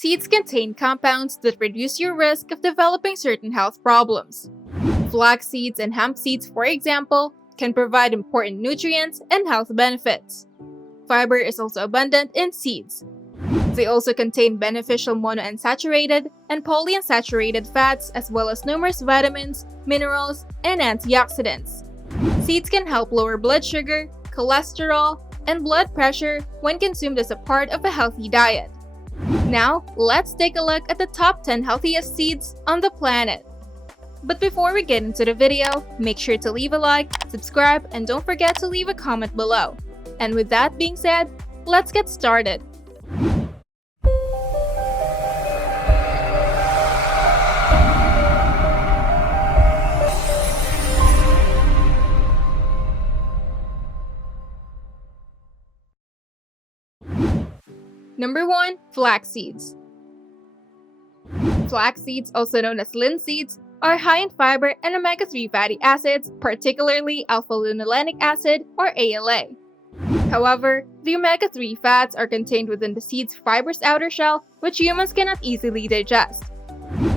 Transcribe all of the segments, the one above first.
seeds contain compounds that reduce your risk of developing certain health problems. Flax seeds and hemp seeds, for example, can provide important nutrients and health benefits. Fiber is also abundant in seeds. They also contain beneficial monounsaturated and polyunsaturated fats, as well as numerous vitamins, minerals, and antioxidants. Seeds can help lower blood sugar, cholesterol, and blood pressure when consumed as a part of a healthy diet. Now, let's take a look at the top 10 healthiest seeds on the planet. But before we get into the video, make sure to leave a like, subscribe, and don't forget to leave a comment below. And with that being said, let's get started. Number 1. Flax seeds. Flax seeds, also known as linseeds, are high in fiber and omega-3 fatty acids, particularly alpha-linolenic acid or ALA. However, the omega-3 fats are contained within the seed's fibrous outer shell, which humans cannot easily digest.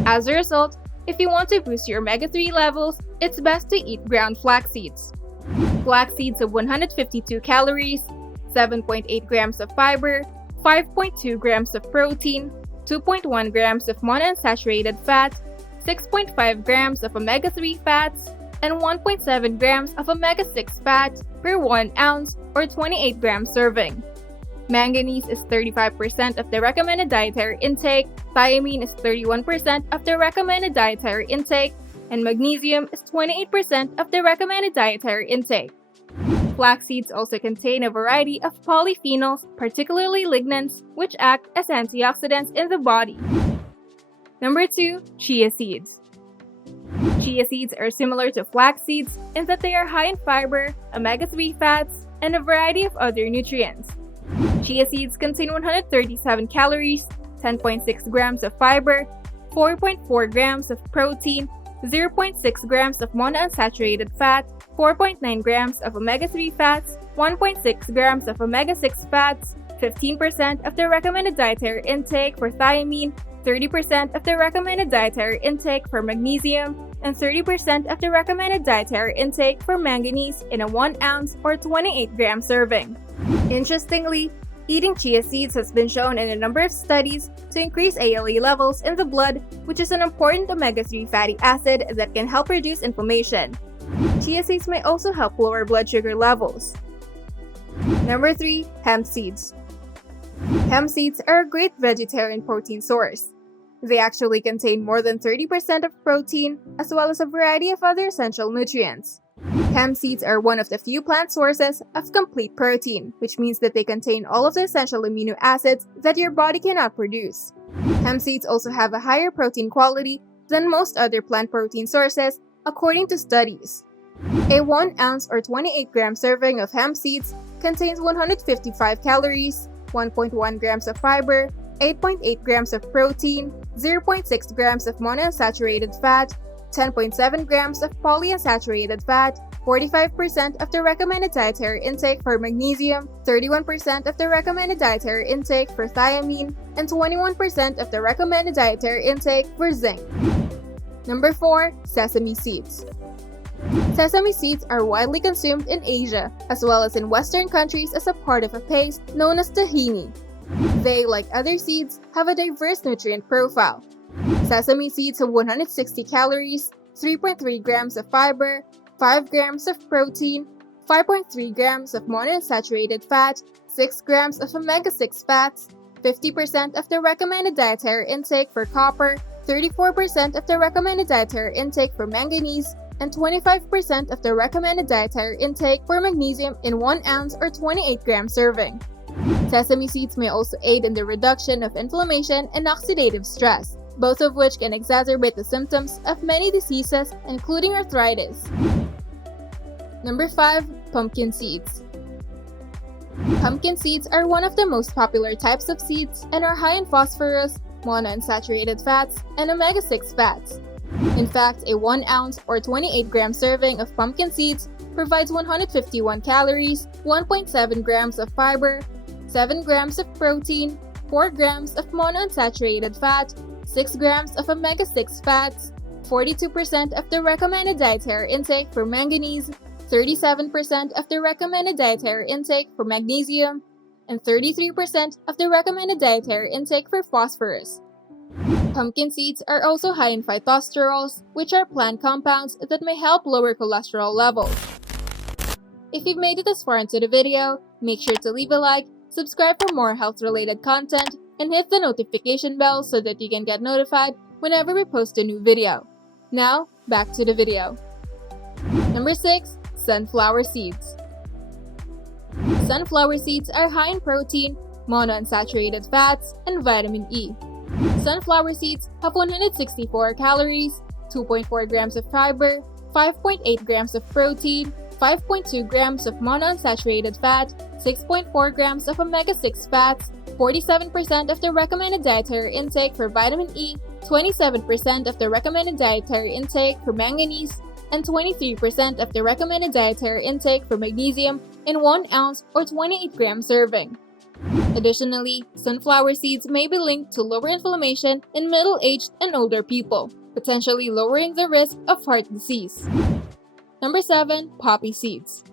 As a result, if you want to boost your omega-3 levels, it's best to eat ground flax seeds. Flax seeds have 152 calories, 7.8 grams of fiber, 5.2 grams of protein, 2.1 grams of monounsaturated fat, 6.5 grams of omega-3 fats, and 1.7 grams of omega-6 fat per 1 ounce or 28 gram serving. Manganese is 35% of the recommended dietary intake, thiamine is 31% of the recommended dietary intake, and magnesium is 28% of the recommended dietary intake. Flax seeds also contain a variety of polyphenols, particularly lignans, which act as antioxidants in the body. Number 2. Chia seeds. Chia seeds are similar to flax seeds in that they are high in fiber, omega-3 fats, and a variety of other nutrients. Chia seeds contain 137 calories, 10.6 grams of fiber, 4.4 grams of protein, 0.6 grams of monounsaturated fat, 4.9 grams of omega-3 fats, 1.6 grams of omega-6 fats, 15% of the recommended dietary intake for thiamine, 30% of the recommended dietary intake for magnesium, and 30% of the recommended dietary intake for manganese in a 1 ounce or 28 gram serving. Interestingly, eating chia seeds has been shown in a number of studies to increase ALA levels in the blood, which is an important omega-3 fatty acid that can help reduce inflammation. Chia seeds may also help lower blood sugar levels. Number 3. Hemp seeds. Hemp seeds are a great vegetarian protein source. They actually contain more than 30% of protein, as well as a variety of other essential nutrients. Hemp seeds are one of the few plant sources of complete protein, which means that they contain all of the essential amino acids that your body cannot produce. Hemp seeds also have a higher protein quality than most other plant protein sources, according to studies. A 1 ounce or 28 gram serving of hemp seeds contains 155 calories, 1.1 grams of fiber, 8.8 grams of protein, 0.6 grams of monounsaturated fat, 10.7 grams of polyunsaturated fat, 45% of the recommended dietary intake for magnesium, 31% of the recommended dietary intake for thiamine, and 21% of the recommended dietary intake for zinc. Number 4. Sesame seeds. Sesame seeds are widely consumed in Asia, as well as in Western countries as a part of a paste known as tahini. They, like other seeds, have a diverse nutrient profile. Sesame seeds have 160 calories, 3.3 grams of fiber, 5 grams of protein, 5.3 grams of monounsaturated fat, 6 grams of omega-6 fats, 50% of the recommended dietary intake for copper, 34% of the recommended dietary intake for manganese, and 25% of the recommended dietary intake for magnesium in 1 ounce or 28 gram serving. Sesame seeds may also aid in the reduction of inflammation and oxidative stress, both of which can exacerbate the symptoms of many diseases, including arthritis. Number 5. Pumpkin seeds. Pumpkin seeds are one of the most popular types of seeds and are high in phosphorus, monounsaturated fats, and omega-6 fats. In fact, a 1 ounce or 28 gram serving of pumpkin seeds provides 151 calories, 1.7 grams of fiber, 7 grams of protein, 4 grams of monounsaturated fat, 6 grams of omega-6 fats, 42% of the recommended dietary intake for manganese, 37% of the recommended dietary intake for magnesium, and 33% of the recommended dietary intake for phosphorus. Pumpkin seeds are also high in phytosterols, which are plant compounds that may help lower cholesterol levels. If you've made it this far into the video, make sure to leave a like, subscribe for more health-related content, and hit the notification bell so that you can get notified whenever we post a new video. Now, back to the video. Number 6. Sunflower seeds. Sunflower seeds are high in protein, monounsaturated fats, and vitamin E. Sunflower seeds have 164 calories, 2.4 grams of fiber, 5.8 grams of protein, 5.2 grams of monounsaturated fat, 6.4 grams of omega-6 fats, 47% of the recommended dietary intake for vitamin E, 27% of the recommended dietary intake for manganese, and 23% of the recommended dietary intake for magnesium in 1 ounce or 28 gram serving. Additionally, sunflower seeds may be linked to lower inflammation in middle-aged and older people, potentially lowering the risk of heart disease. Number 7. Poppy seeds.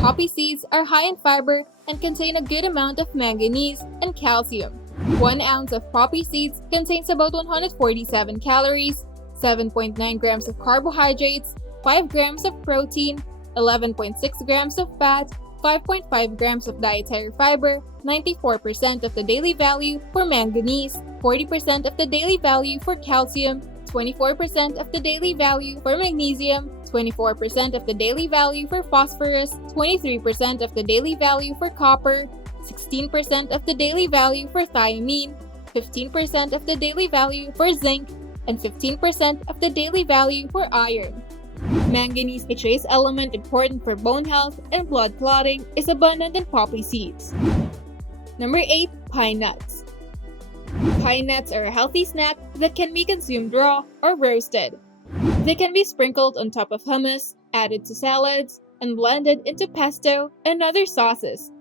Poppy seeds are high in fiber and contain a good amount of manganese and calcium. 1 ounce of poppy seeds contains about 147 calories, 7.9 grams of carbohydrates, 5 grams of protein, 11.6 grams of fat, 5.5 grams of dietary fiber, 94% of the daily value for manganese, 40% of the daily value for calcium, 24% of the daily value for magnesium, 24% of the daily value for phosphorus, 23% of the daily value for copper, 16% of the daily value for thiamine, 15% of the daily value for zinc, and 15% of the daily value for iron. Manganese, a trace element important for bone health and blood clotting, is abundant in poppy seeds. Number 8. Pine nuts. Pine nuts are a healthy snack that can be consumed raw or roasted. They can be sprinkled on top of hummus, added to salads, and blended into pesto and other sauces.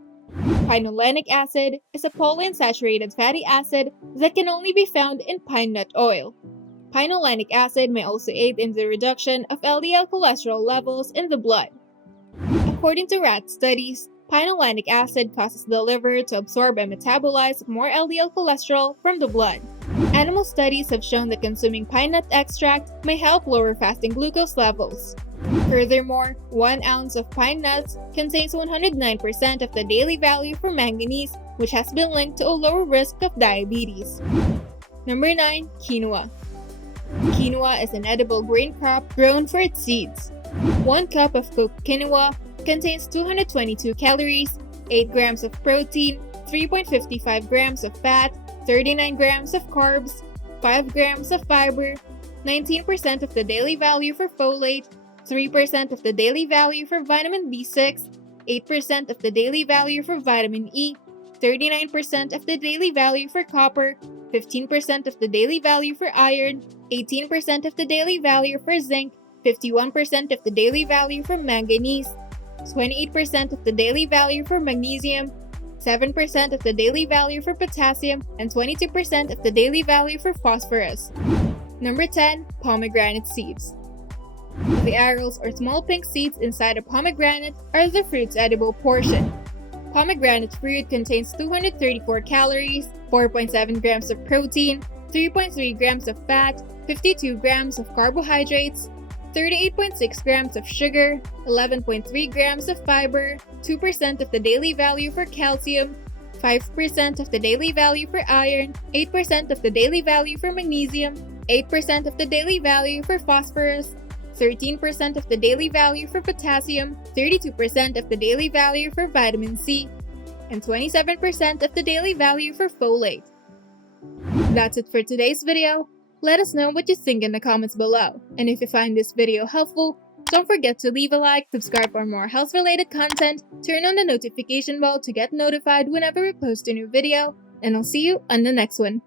Pinolenic acid is a polyunsaturated fatty acid that can only be found in pine nut oil. Pinolenic acid may also aid in the reduction of LDL cholesterol levels in the blood. According to rat studies, pinolenic acid causes the liver to absorb and metabolize more LDL cholesterol from the blood. Animal studies have shown that consuming pine nut extract may help lower fasting glucose levels. Furthermore, 1 ounce of pine nuts contains 109% of the daily value for manganese, which has been linked to a lower risk of diabetes. Number 9. Quinoa. Quinoa is an edible grain crop grown for its seeds. 1 cup of cooked quinoa contains 222 calories, 8 grams of protein, 3.55 grams of fat, 39 grams of carbs, 5 grams of fiber, 19% of the daily value for folate, 3% of the daily value for vitamin B6, 8% of the daily value for vitamin E, 39% of the daily value for copper, 15% of the daily value for iron, 18% of the daily value for zinc, 51% of the daily value for manganese, 28% of the daily value for magnesium, 7% of the daily value for potassium, and 22% of the daily value for phosphorus. Number 10. Pomegranate seeds. The arils or small pink seeds inside a pomegranate are the fruit's edible portion. Pomegranate fruit contains 234 calories, 4.7 grams of protein, 3.3 grams of fat, 52 grams of carbohydrates, 38.6 grams of sugar, 11.3 grams of fiber, 2% of the daily value for calcium, 5% of the daily value for iron, 8% of the daily value for magnesium, 8% of the daily value for phosphorus, 13% of the daily value for potassium, 32% of the daily value for vitamin C, and 27% of the daily value for folate. That's it for today's video. Let us know what you think in the comments below. And if you find this video helpful, don't forget to leave a like, subscribe for more health-related content, turn on the notification bell to get notified whenever we post a new video, and I'll see you on the next one.